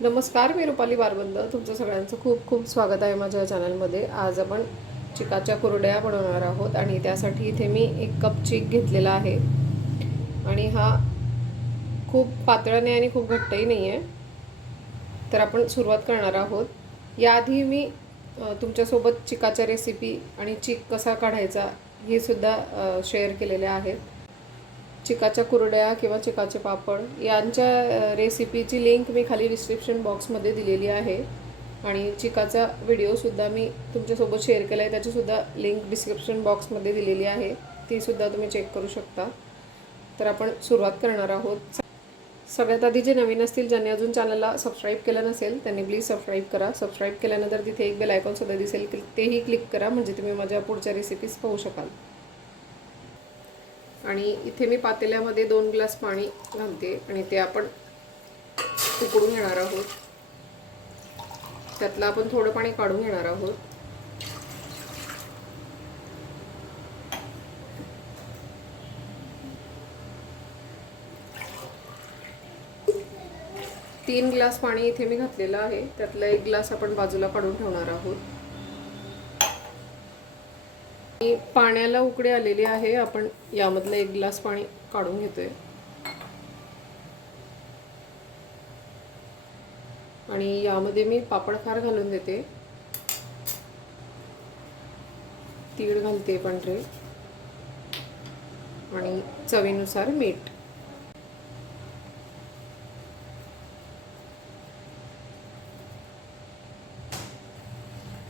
नमस्कार मी रुपाली बारबंद तुमचं सगळ्यांचं खूप खूप स्वागत आहे माझ्या चॅनलमध्ये. आज आपण चिकाच्या कुरड्या बनवणार आहोत आणि त्यासाठी इथे मी एक कप चिक घेतलेला आहे. आणि हा खूप पातळ नाही आणि खूप घट्टही नाही आहे तर आपण सुरुवात करणार आहोत. याआधी मी तुमच्यासोबत चिकाच्या रेसिपी आणि चिक कसा काढायचा हे सुद्धा शेअर केलेले आहेत. चिकाच्या कुरड्या किंवा चिकाचे पापड यांच्या रेसिपीची लिंक मी खाली डिस्क्रिप्शन बॉक्समध्ये दिलेली आहे. आणि चिकाचा व्हिडिओसुद्धा मी तुमच्यासोबत शेअर केला आहे त्याचीसुद्धा लिंक डिस्क्रिप्शन बॉक्समध्ये दिलेली आहे. तीसुद्धा तुम्ही चेक करू शकता. तर आपण सुरुवात करणार आहोत. सगळ्यात आधी जे नवीन असतील ज्यांनी अजून चॅनलला सबस्क्राईब केलं नसेल त्यांनी प्लीज सबस्क्राईब करा. सबस्क्राईब केल्यानंतर तिथे एक बेल आयकॉनसुद्धा दिसेल. तेही क्लिक करा म्हणजे तुम्ही माझ्या पुढच्या रेसिपीज पाहू शकाल. आणि इथे मी पातेल्यामध्ये दोन ग्लास पाणी घालते आणि ते आपण उकडून घेणार आहोत. त्यातलं आपण थोडं पाणी काढून घेणार आहोत. तीन ग्लास पाणी इथे मी घातलेलं आहे. त्यातला एक ग्लास आपण बाजूला काढून ठेवणार आहोत. पाण्याला उकडे आलेली आहे. आपण यामधलं एक ग्लास पाणी काढून घेतोय. आणि यामध्ये मी पापड खार घालून देते. तीळ घालते पांढरे. आणि चवीनुसार मीठ.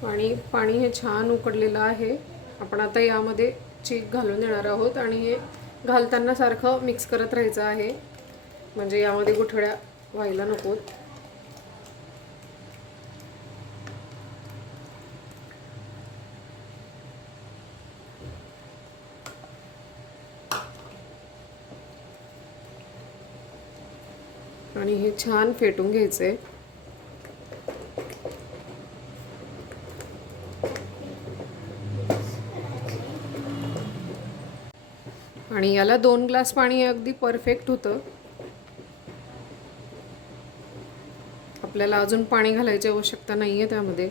आणि पाणी हे छान उकडलेलं आहे. आपण आता यामध्ये चीक घालून देणार आहोत आणि हे घालताना सारखं मिक्स करत राहायचं आहे. म्हणजे यामध्ये गुठळ्या व्हायला नकोत. आणि हे छान फेटून घ्यायचे आणि याला दोन ग्लास पाणी अगदी परफेक्ट होतं. आपल्याला अजून पाणी घालायची आवश्यकता नाही आहे त्यामध्ये.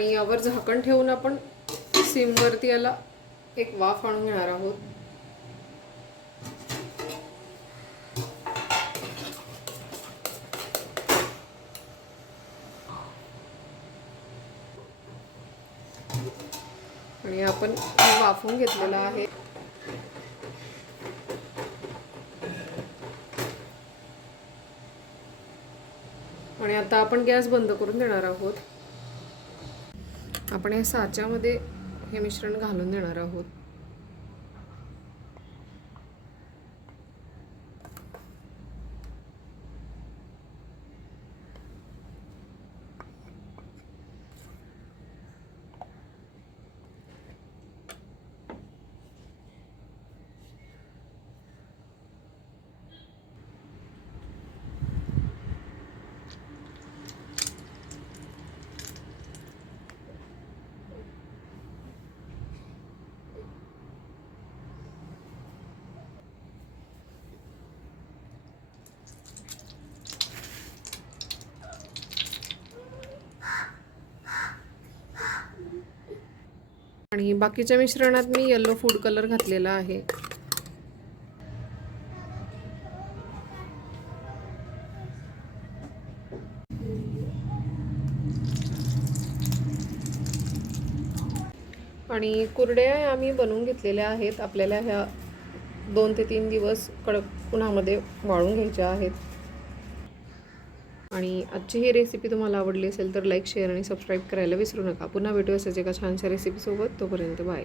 आणि यावर झाकण ठेवून आपण सिमवरती याला एक वाफ आणून घेणार आहोत. आणि आपण वाफून वाफवून घेतलेलं आहे. आणि आता आपण गॅस बंद करून देणार आहोत. आपण या साच्यामध्ये हे मिश्रण घालून देणार आहोत. आणि बाकीच्या मिश्रणात मी येलो फूड कलर घातलेला आहे. आणि कुरड्या आम्ही बनवून घेतलेल्या आहेत. आपल्याला ह्या दोन ते तीन दिवस कडक उन्हामध्ये वाळून घ्यायच्या आहेत. आणि आजची ही रेसिपी तुम्हाला आवडली असेल तर लाईक शेअर आणि सबस्क्राईब करायला विसरू नका. पुन्हा भेटू असायचे एका छानशा रेसिपीसोबत तोपर्यंत बाय